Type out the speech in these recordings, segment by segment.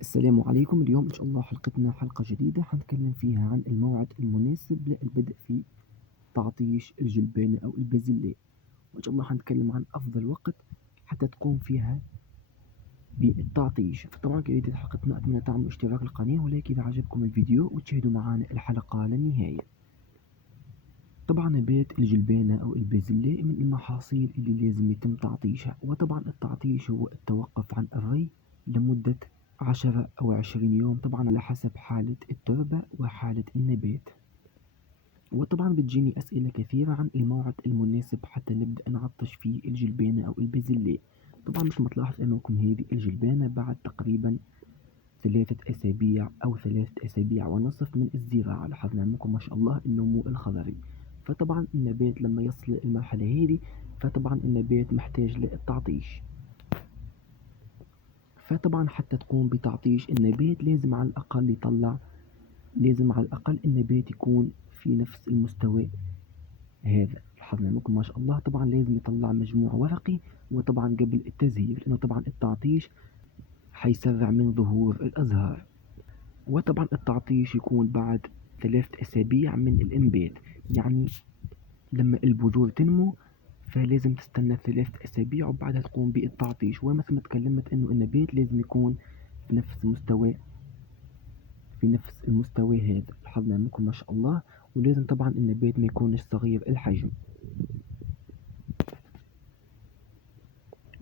السلام عليكم. اليوم إن شاء الله حلقتنا حلقة جديدة حنتكلم فيها عن الموعد المناسب للبدء في تعطيش الجلبانة أو البازلاء، وإن شاء الله حنتكلم عن أفضل وقت حتى تقوم فيها بالتعطيش. فطبعا كبداية حلقتنا أتمنى تعملوا اشتراك القناة ولايك إذا عجبكم الفيديو وتشاهدوا معنا الحلقة للنهاية. طبعا نبات الجلبانة أو البازلاء من المحاصيل اللي لازم يتم تعطيشها، وطبعا التعطيش هو التوقف عن الري لمدة 10 أو 20 يوم، طبعا على حسب حالة التربة وحالة النبات. وطبعا بتجيني أسئلة كثيرة عن الموعد المناسب حتى نبدأ نعطش فيه الجلبانة أو البازلاء. طبعا مثل ما تلاحظ أمامكم هذه الجلبانة بعد تقريبا 3 أسابيع أو 3 أسابيع ونصف من الزراعة، لاحظنا أمامكم ما شاء الله النمو الخضري. فطبعا النبات لما يصل المرحلة هذه فطبعا النبات محتاج للتعطيش. فطبعا حتى تقوم بتعطيش النبات لازم على الأقل النبات يكون في نفس المستوى هذا. لاحظنا منكم ما شاء الله طبعا لازم يطلع مجموع ورقي، وطبعا قبل التزهير لأنه طبعا التعطيش حيسرع من ظهور الأزهار. وطبعا التعطيش يكون بعد 3 أسابيع من الإنبات، يعني لما البذور تنمو فلازم تستنى 3 أسابيع وبعدها تقوم بالتعطيش. ومثل ما تكلمت إنه النبات لازم يكون في نفس المستوى هذا، لاحظنا منكم ما شاء الله. ولازم طبعا النبات ما يكونش صغير الحجم.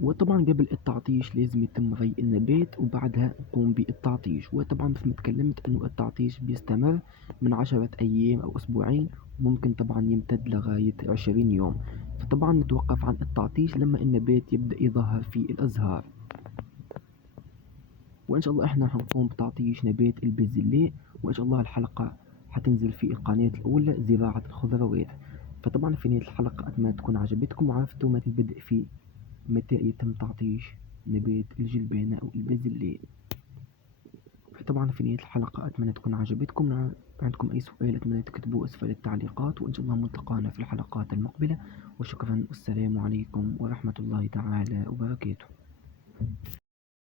وطبعا قبل التعطيش لازم يتم ري النبات وبعدها نقوم بالتعطيش. وطبعا مثل ما تكلمت انه التعطيش بيستمر من 10 أيام أو أسبوعين، وممكن طبعا يمتد لغاية 20 يوم. فطبعا نتوقف عن التعطيش لما النبات يبدأ يظهر في الأزهار. وإن شاء الله إحنا هنقوم بتعطيش نبات البازلاء، وإن شاء الله الحلقة حتنزل في القناة الأولى زراعة الخضروات. فطبعا في نهاية الحلقة أتمنى تكون عجبتكم وعرفتوا متى يتم تعطيش نبات الجلبانة أو البازلاء. طبعا في نهاية الحلقة أتمنى تكون عجبتكم. لو عندكم أي سؤال أتمنى تكتبوه أسفل التعليقات، وإن شاء الله ملتقانا في الحلقات المقبلة. وشكرا والسلام عليكم ورحمة الله تعالى وبركاته.